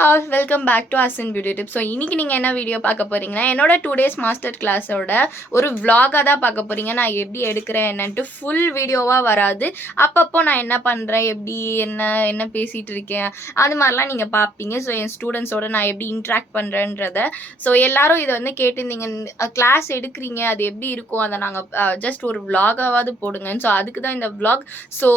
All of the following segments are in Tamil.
all, welcome back to Asin Beauty Tips. So இன்னைக்கு நீங்க என்ன வீடியோ பார்க்க போறீங்கன்னா என்னோட 2 days மாஸ்டர் கிளாஸோட ஒரு vlog-ஆ தான் பார்க்க போறீங்க. நான் எப்படி எடுக்கிறேன் என்னன்ட்டு ஃபுல் வீடியோவா வராது. அப்பப்போ நான் என்ன பண்றேன், எப்படி என்ன பேசிட்டு இருக்கேன், அது மாதிரிலாம் நீங்க பார்ப்பீங்க. ஸோ என் ஸ்டூடெண்ட்ஸோட நான் எப்படி இன்ட்ராக்ட் பண்றேன்றத. ஸோ எல்லாரும் இதை வந்து கேட்டிருந்தீங்க, கிளாஸ் எடுக்கிறீங்க அது எப்படி இருக்கும், அதை நாங்கள் ஜஸ்ட் ஒரு vlog-ஆவது போடுங்கன்னு. ஸோ அதுக்கு தான் இந்த vlog. ஸோ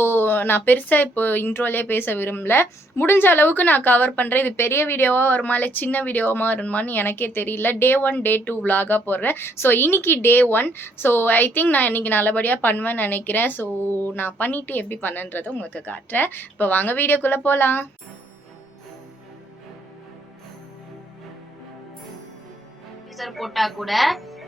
நான் பெருசாக இப்போ இன்ட்ரோலே பேச விரும்பல. முடிஞ்ச அளவுக்கு நான் கவர் பண்ணுறேன். இது பெரிய வீடியோவாக வருமா இல்லை சின்ன வீடியோவாக வருமானு எனக்கே தெரியல. Day 1 Day 2 vlog-ஆ போடுறேன். ஸோ இன்னைக்கு Day 1. ஸோ ஐ திங்க் நான் இன்னைக்கு நல்லபடியாக பண்ணுவேன்னு நினைக்கிறேன். ஸோ நான் பண்ணிவிட்டு எப்படி பண்ணன்றதை உங்களுக்கு காட்டுறேன். இப்போ வாங்க வீடியோக்குள்ளே போகலாம். போட்டா கூட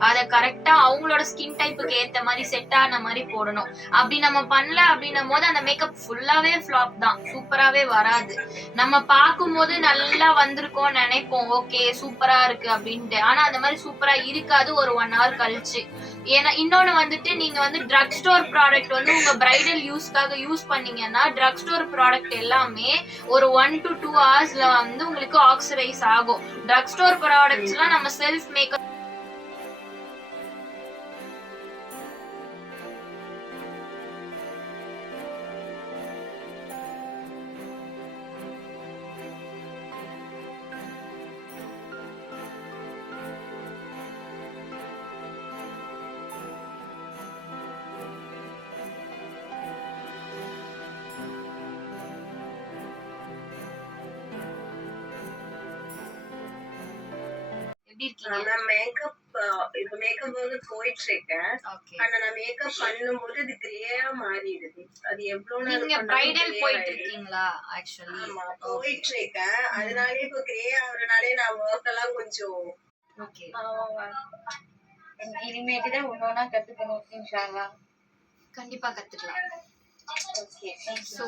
அதை கரெக்டா அவங்களோட ஸ்கின் டைப்புக்கு ஏத்த மாதிரி செட் ஆன மாதிரி போடணும். அப்படி நம்ம பண்ணல அப்படின்னும் போது அந்த மேக்கப் ஃபுல்லாவே ஃபிளாப் தான், சூப்பராவே வராது. நம்ம பார்க்கும் போது நல்லா வந்திருக்கோம் நினைப்போம், ஓகே சூப்பரா இருக்கு அப்படின்ட்டு. ஆனா அந்த மாதிரி சூப்பரா இருக்காது ஒரு 1 hour கழிச்சு. ஏன்னா இன்னொன்னு வந்துட்டு நீங்க வந்து ட்ரக் ஸ்டோர் ப்ராடக்ட் வந்து உங்க பிரைடல் யூஸ்க்காக யூஸ் பண்ணீங்கன்னா ட்ரக் ஸ்டோர் ப்ராடக்ட் எல்லாமே ஒரு 1 to 2 hours வந்து உங்களுக்கு ஆக்சிடைஸ் ஆகும். ட்ரக் ஸ்டோர் ப்ராடக்ட்ஸ் எல்லாம் நம்ம செல்ஃப் மேக்கப் மேக்கப் இப்ப மேக்கப் வந்து போயிட்டு இருக்கேன். ஆனா நான் மேக்கப் பண்ணும்போது இது கிரேயா மாறிடுது. அது எவ்வளவு நீங்க பிரைடல் போயிட்டு இருக்கீங்களா? ஆக்சுவலி போயிட்டு இருக்கேன். அதனாலே இப்ப கிரேயா ஆகுறனாலே நான் ஒர்க் எல்லாம் கொஞ்சம் ஓகே. இனிமேட்டு தான் ஒன்னொன்னா கத்துக்கணும். இன்ஷால்லா கண்டிப்பா கத்துக்கலாம். ஸோ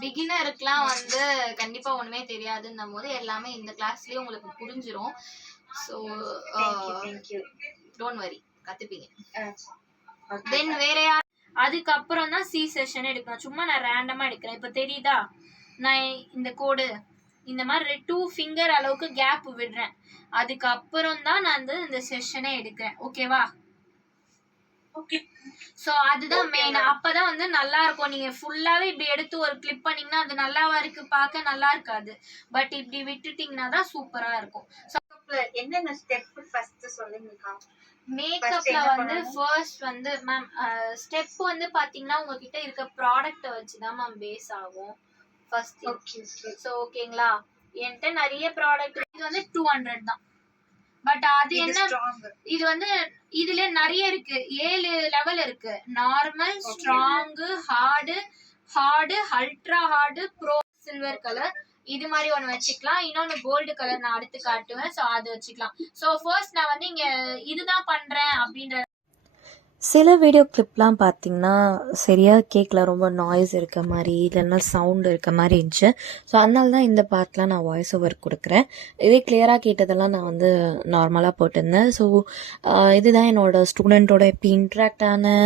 பிகினருக்குலாம் வந்து கண்டிப்பா ஒண்ணுமே தெரியாதுன்னும் போது எல்லாமே இந்த கிளாஸ்லயே உங்களுக்கு புரிஞ்சிரும். So don't worry, கத்துப்பீங்க. தென் வேற யார்? அதுக்கப்புறம் தான் சி செஷன் எடுக்கணும். சும்மா நான் ரேண்டமா எடுக்கிறேன். இப்ப தெரியுதா, நான் இந்த கோடு இந்த மாதிரி 2 finger அளவுக்கு கேப் விடுறேன். அதுக்கப்புறம் தான் நான் வந்து இந்த செஷனே எடுக்கிறேன். ஓகேவா? சோ அதுதான் மெயின். அப்பதான் வந்து நல்லா இருக்கும். நீங்க ஃபுல்லாவே இப்படி எடுத்து ஒரு கிளிப் பண்ணீங்கன்னா அது நல்லாவா இருக்கு, பார்க்க நல்லா இருக்காது. பட் இப்படி விட்டுட்டீங்கன்னா தான் சூப்பரா இருக்கும். என்னென்ன ஸ்டெப் ஃபர்ஸ்ட் சொல்லுங்க. மேக்கப்ல வந்து ஃபர்ஸ்ட் வந்து மேம் ஸ்டெப் வந்து பாத்தீங்கன்னா உங்ககிட்ட இருக்க ப்ராடக்ட்டை வச்சுதான் மேம் பேஸ் ஆகும் ஃபர்ஸ்ட். சோ ஓகேங்களா, என்கிட்ட நிறைய ப்ராடக்ட், இது வந்து 200 தான். பட் அது என்ன, இது வந்து இதுல நிறைய இருக்கு, 7 லெவல் இருக்கு. Normal, strong, hard, ultra hard, bro, silver colour, இது மாதிரி ஒண்ணு வச்சுக்கலாம். இன்னொன்னு கோல்டு கலர் நான் அடுத்து காட்டுவேன். சோ அது வச்சுக்கலாம். சோ ஃபர்ஸ்ட் நான் வந்து இங்க இதுதான் பண்றேன் அப்படின்ற சில வீடியோ கிளிப்லாம் பார்த்தீங்கன்னா சரியாக கேட்கல, ரொம்ப நாய்ஸ் இருக்க மாதிரி இல்லைன்னா சவுண்டு இருக்க மாதிரி இருந்துச்சு. ஸோ அதனால தான் இந்த பார்ட்லாம் நான் வாய்ஸ் ஓவர் கொடுக்குறேன். இதே கிளியராக கேட்டதெல்லாம் நான் வந்து நார்மலாக போட்டிருந்தேன். ஸோ இதுதான் என்னோடய ஸ்டூடெண்ட்டோட எப்படி இன்ட்ராக்ட் ஆன,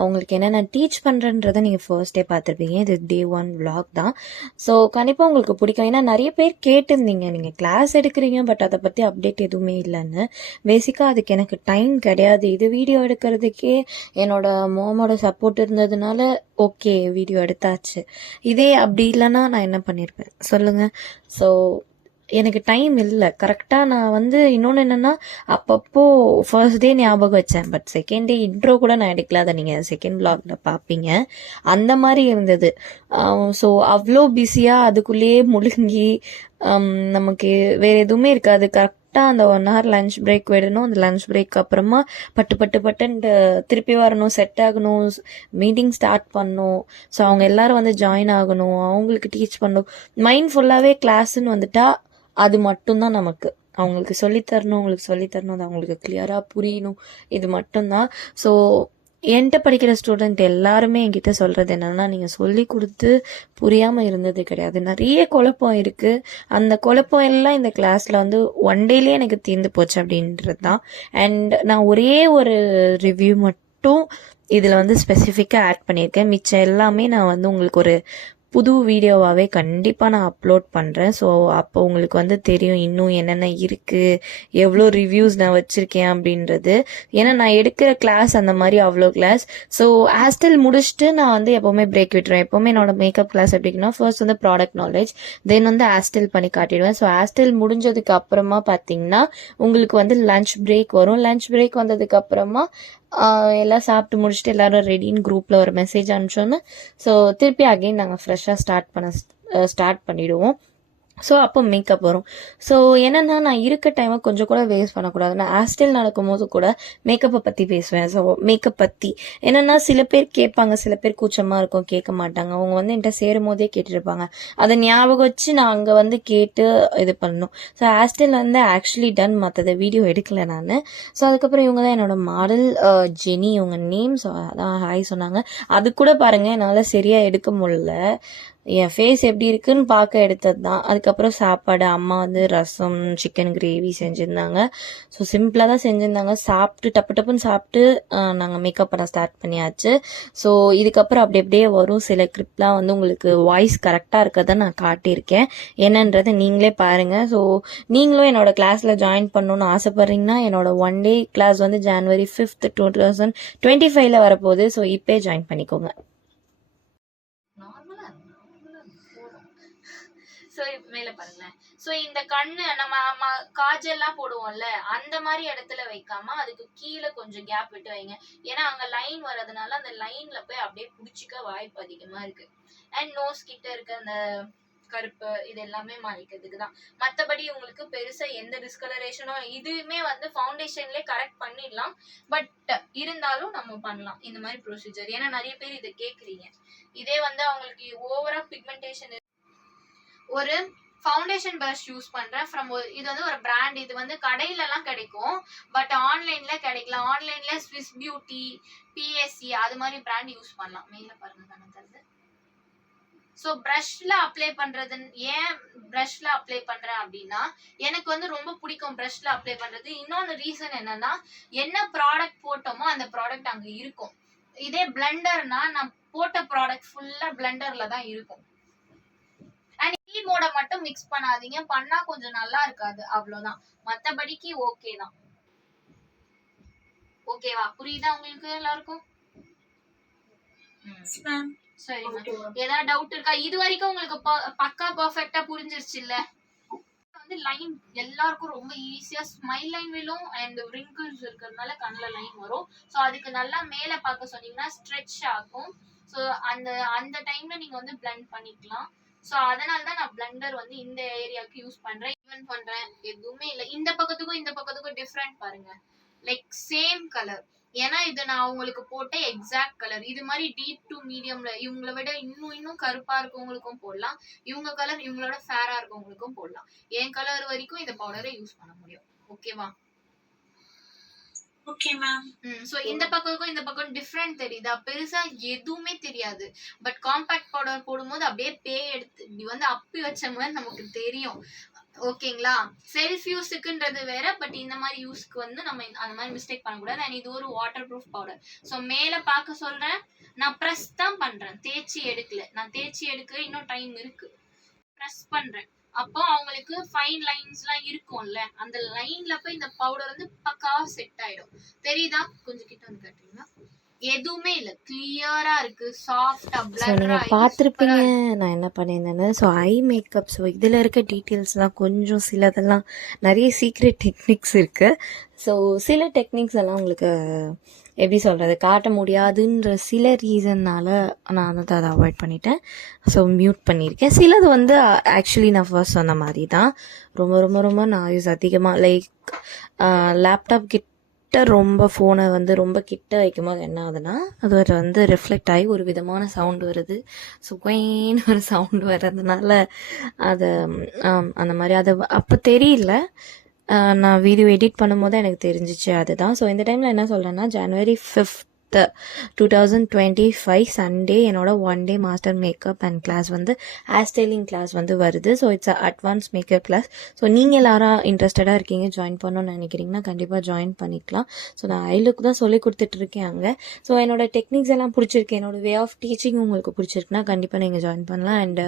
அவங்களுக்கு என்னென்ன டீச் பண்ணுறன்றதை நீங்கள் ஃபர்ஸ்ட் டே பார்த்துருப்பீங்க. இது Day 1 vlog தான். ஸோ கண்டிப்பாக உங்களுக்கு பிடிக்கும். ஏன்னா நிறைய பேர் கேட்டிருந்தீங்க, நீங்கள் கிளாஸ் எடுக்கிறீங்க பட் அதை பற்றி அப்டேட் எதுவுமே இல்லைன்னு. பேசிக்காக அதுக்கு எனக்கு டைம் கிடையாது. இது வீடியோ எடுக்கிறதுக்கே என்னோட மோமோட சப்போர்ட் இருந்ததுனால ஓகே வீடியோ எடுத்தாச்சு. இதே அப்படி இல்லைன்னா நான் என்ன பண்ணியிருப்பேன் சொல்லுங்க. ஸோ எனக்கு டைம் இல்லை கரெக்டாக. நான் வந்து இன்னொன்று என்னென்னா, அப்பப்போ ஃபர்ஸ்ட் டே ஞாபகம் வச்சேன், பட் செகண்ட் டே இன்ட்ரோ கூட நான் எடுக்கல. அதை நீங்கள் செகண்ட் vlogல பார்ப்பீங்க. அந்த மாதிரி இருந்தது. ஸோ அவ்வளோ பிஸியாக அதுக்குள்ளேயே முழுங்கி நமக்கு வேறு எதுவுமே இருக்காது. கரெக்டாக அந்த 1 hour லஞ்ச் பிரேக் விடணும். அந்த லஞ்ச் பிரேக் அப்புறமா பட்டுன்ட்டு திருப்பி வரணும், செட் ஆகணும், மீட்டிங் ஸ்டார்ட் பண்ணணும். ஸோ அவங்க எல்லாரும் வந்து ஜாயின் ஆகணும், அவங்களுக்கு டீச் பண்ணணும். மைண்ட் ஃபுல்லாகவே கிளாஸ்ன்னு வந்துட்டா அது மட்டும்தான் நமக்கு. அவங்களுக்கு சொல்லித்தரணும், அது அவங்களுக்கு கிளியராக புரியணும், இது மட்டும்தான். ஸோ என்கிட்ட படிக்கிற ஸ்டூடெண்ட் எல்லாருமே என்கிட்ட சொல்கிறது என்னன்னா, நீங்கள் சொல்லி கொடுத்து புரியாமல் இருந்தது கிடையாது. நிறைய குழப்பம் இருக்குது. அந்த குழப்பம் எல்லாம் இந்த கிளாஸில் வந்து 1 dayலேயே எனக்கு தீர்ந்து போச்சு அப்படின்றது தான். அண்ட் நான் ஒரே ஒரு ரிவ்யூ மட்டும் இதில் வந்து ஸ்பெசிஃபிக்காக ஆட் பண்ணியிருக்கேன். மிச்சம் எல்லாமே நான் வந்து உங்களுக்கு ஒரு புது வீடியோவாகவே கண்டிப்பாக நான் அப்லோட் பண்ணுறேன். ஸோ அப்போ உங்களுக்கு வந்து தெரியும் இன்னும் என்னென்ன இருக்குது, எவ்வளோ ரிவ்யூஸ் நான் வச்சுருக்கேன் அப்படின்றது. ஏன்னா நான் எடுக்கிற கிளாஸ் அந்த மாதிரி அவ்வளோ கிளாஸ். ஸோ ஹேர்ஸ்டைல் முடிச்சுட்டு நான் வந்து எப்போவுமே பிரேக் விட்டுருவேன். எப்போவுமே என்னோட மேக்கப் கிளாஸ் எப்படின்னா ஃபர்ஸ்ட் வந்து ப்ராடக்ட் நாலேஜ், தென் வந்து ஹேர்ஸ்டைல் பண்ணி காட்டிடுவேன். ஸோ ஹேர்ஸ்டைல் முடிஞ்சதுக்கு அப்புறமா பார்த்தீங்கன்னா உங்களுக்கு வந்து லஞ்ச் பிரேக் வரும். லஞ்ச் பிரேக் வந்ததுக்கு அப்புறமா எல்லாம் சாப்பிட்டு முடிச்சுட்டு எல்லாரும் ரெடின்னு குரூப்பில் ஒரு மெசேஜ் அனுப்பிச்சோன்னு ஸோ திருப்பி அகெயின் நாங்கள் ஃப்ரெஷ்ஷாக ஸ்டார்ட் பண்ணிவிடுவோம். ஸோ அப்போ மேக்கப் வரும். ஸோ என்னென்னா நான் இருக்க டைமை கொஞ்சம் கூட வேஸ்ட் பண்ணக்கூடாது. நான் ஹேர்ஸ்டைல் நடக்கும் போது கூட மேக்கப்பை பற்றி பேசுவேன். ஸோ மேக்கப் பற்றி என்னென்னா சில பேர் கேட்பாங்க, சில பேர் கூச்சமாக இருக்கும், கேட்க மாட்டாங்க. அவங்க வந்து என்கிட்ட சேரும் போதே கேட்டுருப்பாங்க. அதை ஞாபகம் வச்சு நான் அங்கே வந்து கேட்டு இது பண்ணணும். ஸோ ஹேர்ஸ்டைல் வந்து ஆக்சுவலி டன், மற்றதை வீடியோ எடுக்கலை நான். ஸோ அதுக்கப்புறம் இவங்க தான் என்னோட மாடல் ஜெனி, இவங்க நேம். ஸோ அதான் ஹாய் சொன்னாங்க. அது கூட பாருங்கள் என்னால் சரியாக எடுக்க முடியல. என் ஃபேஸ் எப்படி இருக்குன்னு பார்க்க எடுத்தது தான். அதுக்கப்புறம் சாப்பாடு அம்மா வந்து ரசம், சிக்கன் கிரேவி செஞ்சுருந்தாங்க. ஸோ சிம்பிளாக தான் செஞ்சுருந்தாங்க. சாப்பிட்டு டப்புன்னு சாப்பிட்டு நாங்கள் மேக்கப் பண்ண ஸ்டார்ட் பண்ணியாச்சு. ஸோ இதுக்கப்புறம் அப்படியே வரும் சில கிளிப்லாம் வந்து உங்களுக்கு வாய்ஸ் கரெக்டாக இருக்கிறத நான் காட்டியிருக்கேன். என்னன்றதை நீங்களே பாருங்கள். ஸோ நீங்களும் என்னோட கிளாஸில் ஜாயின் பண்ணணுன்னு ஆசைப்பட்றீங்கன்னா என்னோட 1 day கிளாஸ் வந்து January 5th 2025 வரப்போகுது. ஸோ இப்போயே ஜாயின் பண்ணிக்கோங்க. ஸோ மேல பாருங்களேன். ஸோ இந்த கண்ணு நம்ம காஜெல்லாம் போடுவோம்ல, அந்த மாதிரி இடத்துல வைக்காம அதுக்கு கீழே கொஞ்சம் கேப் விட்டு வைங்க. ஏன்னா அங்க லைன் வர்றதுனால அந்த லைன்ல போய் அப்படியே பிடிச்சிக்க வாய்ப்பு அதிகமா இருக்கு. அண்ட் நோஸ் கிட்ட இருக்க அந்த கருப்பு இது எல்லாமே மறைக்கிறதுக்கு தான். மற்றபடி உங்களுக்கு பெருசா எந்த டிஸ்கலரேஷனும் இதுவுமே வந்து ஃபவுண்டேஷன்லேயே கரெக்ட் பண்ணிடலாம். பட் இருந்தாலும் நம்ம பண்ணலாம் இந்த மாதிரி ப்ரொசீஜர். ஏன்னா நிறைய பேர் இதை கேட்குறீங்க. இதே வந்து அவங்களுக்கு ஓவரா பிக்மெண்டேஷன். ஒரு ஃபவுண்டேஷன் பிரஷ் யூஸ் பண்றேன் இது வந்து ஒரு பிராண்ட். இது வந்து கடையில எல்லாம் கிடைக்கும், பட் ஆன்லைன்ல கிடைக்கலாம். ஆன்லைன்ல ஸ்விஸ் பியூட்டி, பிஎஸ்சி அது மாதிரி பிராண்ட் யூஸ் பண்ணலாம். மேல பாருங்க கணக்கு. ஸோ ப்ரஷ்ல அப்ளை பண்றது ஏன் ப்ரஷ்ல அப்ளை பண்றேன் அப்படின்னா எனக்கு வந்து ரொம்ப பிடிக்கும் ப்ரஷ்ல அப்ளை பண்றது. இன்னொன்று ரீசன் என்னன்னா என்ன ப்ராடக்ட் போட்டோமோ அந்த ப்ராடக்ட் அங்க இருக்கும். இதே பிளெண்டர்னா நான் போட்ட ப்ராடக்ட் ஃபுல்லா பிளெண்டர்ல தான் இருக்கும். அண்ட் மோட மட்டும் மிக்ஸ் பண்ணாதீங்க, பண்ணா கொஞ்சம் நல்லா இருக்காது, அவ்வளவுதான். மத்தபடிக்கு ஓகே தான். ஓகேவா? புரியுதா உங்களுக்கு எல்லாருக்கும்? சரி, ஏதாவது டவுட் இருக்கா? இது வரைக்கும் உங்களுக்கு பக்கா பர்ஃபெக்ட்டா புரிஞ்சிருச்சு இல்ல? வந்து லைன் எல்லாருக்கும் ரொம்ப ஈஸியா ஸ்மைல் லைன் விழும் அண்ட் wrinkles இருக்கிறதுனால கண்ணுல லைன் வரும். ஸோ அதுக்கு நல்லா மேல பார்க்க சொன்னீங்கன்னா ஸ்ட்ரெச் ஆகும். ஸோ அந்த டைம்ல நீங்க வந்து பிளெண்ட் பண்ணிக்கலாம். ஸோ அதனால தான் நான் பிளெண்டர் வந்து இந்த ஏரியாவுக்கு யூஸ் பண்றேன். ஈவன் பண்றேன் எதுவுமே இல்லை. இந்த பக்கத்துக்கும் டிஃப்ரெண்ட் பாருங்க, லைக் சேம் கலர். ஏன்னா இது நான் உங்களுக்கு போட்ட எக்ஸாக்ட் கலர். இது மாதிரி டீப் டு மீடியம்ல இவங்களை விட இன்னும் கருப்பா இருக்கவங்களுக்கும் போடலாம். இவங்க கலர் இவங்களோட ஃபேரா இருக்கவங்களுக்கும் போடலாம். என் கலர் வரைக்கும் இந்த பவுடரை யூஸ் பண்ண முடியும். ஓகேவா? Okay ma'am. சோ இந்த பக்கம் டிஃபரண்ட் தெரியுதா? பெருசா எதுவுமே தெரியாது. பட் காம்பாக்ட் பவுடர் போடும்போது அப்படியே எடுத்து இப்படி வந்து அப்பி வச்ச மாதிரி நமக்கு தெரியும். ஓகேங்களா? செல்ஃப் யூஸுக்குன்றது வேற, பட் இந்த மாதிரி யூஸ்க்கு வந்து நம்ம அந்த மாதிரி மிஸ்டேக் பண்ணக்கூடாது. அண்ட் இது ஒரு வாட்டர் ப்ரூஃப் பவுடர். ஸோ மேல பார்க்க சொல்றேன், நான் ப்ரெஸ் தான் பண்றேன், தேய்ச்சி எடுக்கல. நான் தேய்ச்சி எடுக்க இன்னும் டைம் இருக்கு. ப்ரெஸ் பண்றேன். அப்போ அவங்களுக்கு ஃபைன் லைன்ஸ்லாம் இருக்கும்ல, அந்த லைன்ல போய் இந்த பவுடர் வந்து பக்காவா செட் ஆயிடும். தெரியுதா? கொஞ்சம் கிட்ட வந்து காட்டுறீங்களா? எதுவுமே இல்லை, கிளியரா இருக்கு, சாஃப்டா பிளரா. பார்த்துருப்பீங்க நான் என்ன பண்ணியிருந்தேன்னு. ஸோ ஐ மேக்கப், ஸோ இதில் இருக்க டீட்டெயில்ஸ்லாம் கொஞ்சம் சிலதெல்லாம் நிறைய சீக்ரெட் டெக்னிக்ஸ் இருக்குது. ஸோ சில டெக்னிக்ஸ் எல்லாம் உங்களுக்கு எப்படி சொல்கிறது காட்ட முடியாதுன்ற சில ரீசன்னால் நான் வந்து அதை அவாய்ட் பண்ணிட்டேன். ஸோ மியூட் பண்ணியிருக்கேன். சிலது வந்து ஆக்சுவலி நான் ஃபர்ஸ்ட் சொன்ன மாதிரி தான் ரொம்ப ரொம்ப ரொம்ப நாய்ஸ் அதிகமாக, லைக் லேப்டாப் கிட்ட ரொம்ப ஃபோனை வந்து ரொம்ப கிட்ட வைக்கும் போது என்ன ஆகுதுன்னா அது வந்து ரிஃப்ளெக்ட் ஆகி ஒரு விதமான சவுண்டு வருது. ஸோ குயின்னு ஒரு சவுண்டு வர்றதுனால அது அந்த மாதிரி அது அப்போ தெரியல. நான் வீடியோ எடிட் பண்ணும்போது எனக்கு தெரிஞ்சிச்சு அதுதான். ஸோ இந்த டைமில் என்ன சொல்கிறேன்னா January 5th 2025 சண்டே என்னோட 1 day master makeup and class வந்து ஹேர் ஸ்டைலிங் கிளாஸ் வந்து வருது. So it's advance makeup class. ஸோ நீங்கள் எல்லாரும் இன்ட்ரெஸ்டடாக இருக்கீங்க, ஜாயின் பண்ணணும்னு நினைக்கிறீங்கன்னா கண்டிப்பாக ஜாயின் பண்ணிக்கலாம். ஸோ நான் ஐலுக்கு தான் சொல்லி கொடுத்துட்ருக்கேன் அங்கே. ஸோ என்னோட டெக்னிக்ஸ் எல்லாம் பிடிச்சிருக்கு, என்னோட வே ஆஃப் டீச்சிங் உங்களுக்கு பிடிச்சிருக்குன்னா கண்டிப்பாக நீங்கள் ஜாயின் பண்ணலாம். அண்ட்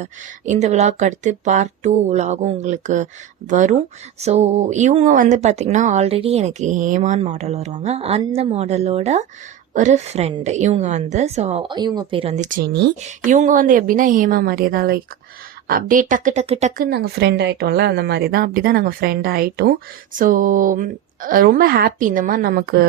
இந்த விலாக் அடுத்து பார்ட் 2 விலாகும் உங்களுக்கு வரும். ஸோ இவங்க வந்து பார்த்திங்கன்னா ஆல்ரெடி எனக்கு ஹேமான் மாடல் வருவாங்க, அந்த மாடலோட ஒரு ஃப்ரெண்டு இவங்க வந்து. ஸோ இவங்க பேர் வந்து ஜெனி. இவங்க வந்து எப்படின்னா ஹேமா மாதிரியே தான், லைக் அப்படியே டக்கு டக்கு டக்குன்னு நாங்கள் ஃப்ரெண்ட் ஆகிட்டோம்ல, அந்த மாதிரி தான், அப்படி தான் நாங்கள் ஃப்ரெண்ட் ஆகிட்டோம். ஸோ ரொம்ப ஹாப்பி இந்த மாதிரி நமக்கு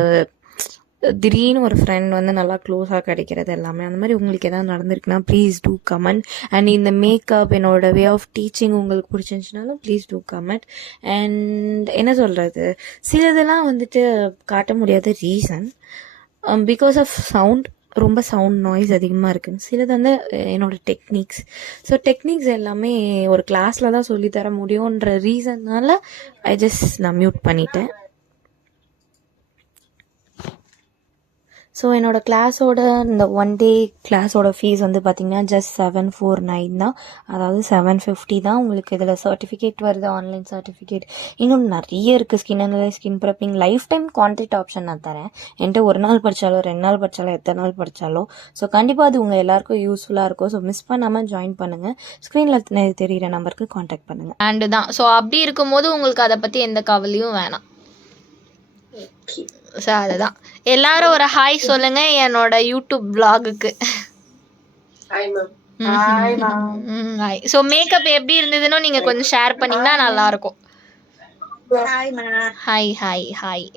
திடீர்னு ஒரு ஃப்ரெண்ட் வந்து நல்லா க்ளோஸாக கிடைக்கிறது எல்லாமே. அந்த மாதிரி உங்களுக்கு எதாவது நடந்திருக்குன்னா ப்ளீஸ் டூ கமெண்ட். அண்ட் இந்த மேக்கப் என்னோட வே ஆஃப் டீச்சிங் உங்களுக்கு பிடிச்சிருந்துச்சுனாலும் ப்ளீஸ் டூ கமெண்ட். அண்ட் என்ன சொல்கிறது, சிலதெல்லாம் வந்துட்டு காட்ட முடியாத ரீசன் பிகாஸ் ஆஃப் சவுண்ட், ரொம்ப சவுண்ட் நாய்ஸ் அதிகமாக இருக்குன்னு. சிலது வந்து என்னோடய டெக்னிக்ஸ். ஸோ டெக்னிக்ஸ் எல்லாமே ஒரு கிளாஸில் தான் சொல்லித்தர முடியுன்ற ரீசன்னால நான் மியூட் பண்ணிட்டேன். ஸோ என்னோடய கிளாஸோட இந்த 1 டே கிளாஸோட ஃபீஸ் வந்து பார்த்திங்கன்னா ஜஸ்ட் 749 தான், அதாவது 750 தான். உங்களுக்கு இதில் சர்டிஃபிகேட் வருது, ஆன்லைன் சர்டிஃபிகேட், இன்னும் நிறைய இருக்குது. Skin analyse, skin prepping, life time contract option நான் தரேன். என்கிட்ட 1 நாள் படித்தாலோ 2 நாள் படித்தாலோ எத்தனை நாள் படித்தாலோ. ஸோ கண்டிப்பாக அது உங்கள் எல்லாருக்கும் யூஸ்ஃபுல்லாக இருக்கும். ஸோ மிஸ் பண்ணாமல் ஜாயின் பண்ணுங்கள். ஸ்க்ரீனில் தெரிகிற நம்பருக்கு கான்டாக்ட் பண்ணுங்கள். அண்டு தான். ஸோ அப்படி இருக்கும்போது உங்களுக்கு அதை பற்றி எந்த கவலையும் வேணாம். ஸோ அதுதான், எல்லாரும் ஒரு ஹாய் சொல்லுங்க என்னோட யூடியூப் vlogக்கு. ஹாய். ஸோ மேக்கப் எப்படி இருந்ததுன்னு நீங்க கொஞ்சம் ஷேர் பண்ணீங்கன்னா நல்லா இருக்கும். Hi hi hi.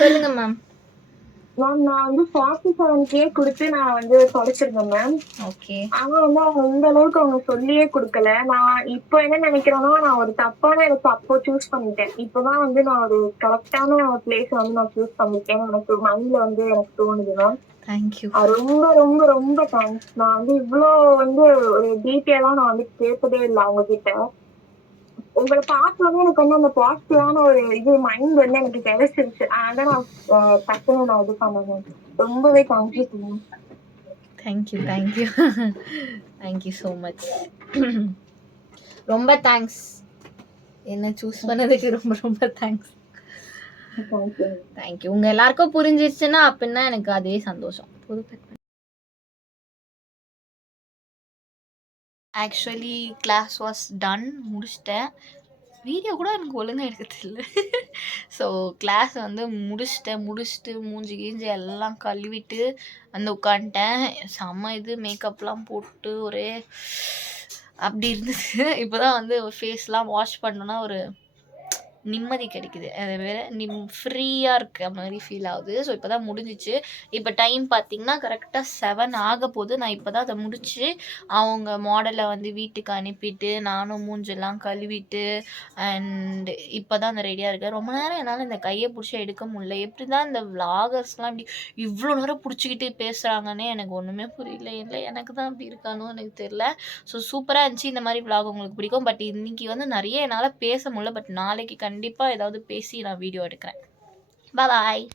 சொல்லுங்க மேம். மேம் நான் வந்து 47K கொடுத்து நான் வந்து தொலைச்சிருந்தேன் மேம். ஓகே. ஆனா வந்து அவங்க இந்த அளவுக்கு அவங்க சொல்லியே கொடுக்கல. நான் இப்போ என்ன நினைக்கிறேன்னா, நான் ஒரு தப்பான இடத்த அப்போ சூஸ் பண்ணிட்டேன். இப்போதான் வந்து நான் ஒரு கரெக்டான பிளேஸ் வந்து நான் சூஸ் பண்ணிட்டேன். எனக்கு மைண்ட்ல வந்து எனக்கு தோணுது மேம். தேங்க்யூ. ரொம்ப ரொம்ப ரொம்ப தேங்க்ஸ். நான் வந்து இவ்வளோ வந்து ஒரு டீட்டெயிலா நான் வந்து கேட்பதே இல்லை அவங்க கிட்ட. உங்களை பார்த்தோன்னே எனக்கு வந்து அந்த பாசிட்டிவான ஒரு இது மைண்ட் வந்து எனக்கு கிடைச்சிருச்சு. அதான் நான் டக்குன்னு நான் இது பண்ணேன். ரொம்பவே thank you. Thank you thank you thank you so much. ரொம்ப தேங்க்ஸ், என்ன சூஸ் பண்ணதுக்கு ரொம்ப ரொம்ப தேங்க்ஸ். தேங்க்யூ. உங்கள் எல்லாருக்கும் புரிஞ்சிருச்சுன்னா அப்படின்னா எனக்கு அதுவே சந்தோஷம். ஆக்சுவலி கிளாஸ் வாஸ் டன், முடிச்சிட்டேன். வீடியோ கூட எனக்கு ஒழுங்காக எடுக்க தெரியல. ஸோ கிளாஸ் வந்து முடிச்சுட்டு மூஞ்சி கீஞ்சி எல்லாம் கழுவிட்டு வந்து உட்காந்துட்டேன். செம்ம இது மேக்கப்லாம் போட்டு ஒரே அப்படி இருந்துச்சு. இப்போ தான் வந்து ஃபேஸ்லாம் வாஷ் பண்ணோன்னா ஒரு நிம்மதி கிடைக்குது. அது வேறு ஃப்ரீயாக இருக்க மாதிரி ஃபீல் ஆகுது. ஸோ இப்போ தான் முடிஞ்சிச்சு. இப்போ டைம் பார்த்திங்கன்னா கரெக்டாக 7 ஆக போகுது. நான் இப்போ தான் அதை முடித்து அவங்க மாடலை வந்து வீட்டுக்கு அனுப்பிட்டு நானும் மூஞ்செல்லாம் கழுவிட்டு அண்ட் இப்போ தான் அந்த ரெடியாக இருக்கேன். ரொம்ப நேரம் என்னால் இந்த கையை பிடிச்சி எடுக்க முடியல. எப்படி தான் இந்த விளாகர்ஸ்லாம் இப்படி இவ்வளோ நேரம் பிடிச்சிக்கிட்டு பேசுகிறாங்கன்னே எனக்கு ஒன்றுமே புரியல. இல்லை எனக்கு தான் அப்படி இருக்கானோ எனக்கு தெரியல. ஸோ சூப்பராக இருந்துச்சு. இந்த மாதிரி விளாக் உங்களுக்கு பிடிக்கும். பட் இன்றைக்கி வந்து நிறைய என்னால் பேச முடியல. பட் நாளைக்கு கண்டிப்பாக ஏதாவது பேசி நான் வீடியோ எடுக்கிறேன். பாய்.